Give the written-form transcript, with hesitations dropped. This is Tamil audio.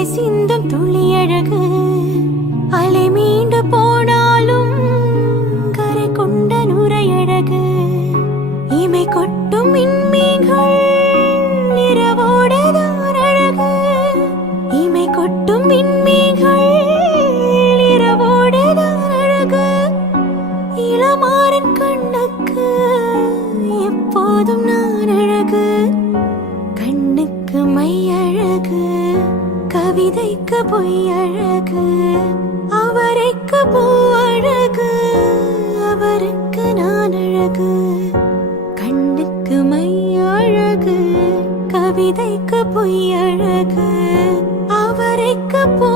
மழை சிந்தும் துளி அழகு அலை மீண்டு போனாலும் கரை கொண்ட நுரை அழகு இமை கொட்டும் விண்மீன்கள் இரவோடுதான் அழகு இமை கொட்டும் விண்மீன்கள் இரவோடுதான் அழகு இளமாறன் கண்ணுக்கு எப்போதும் நான் அழகு கண்ணுக்கு மை அழகு கவிதைக்கு பொய் அழகு அவரைக்கு பூ அழகு அவருக்கு நான் அழகு கண்ணுக்கு மை அழகு கவிதைக்கு பொய் அழகு அவரைக்கு பூ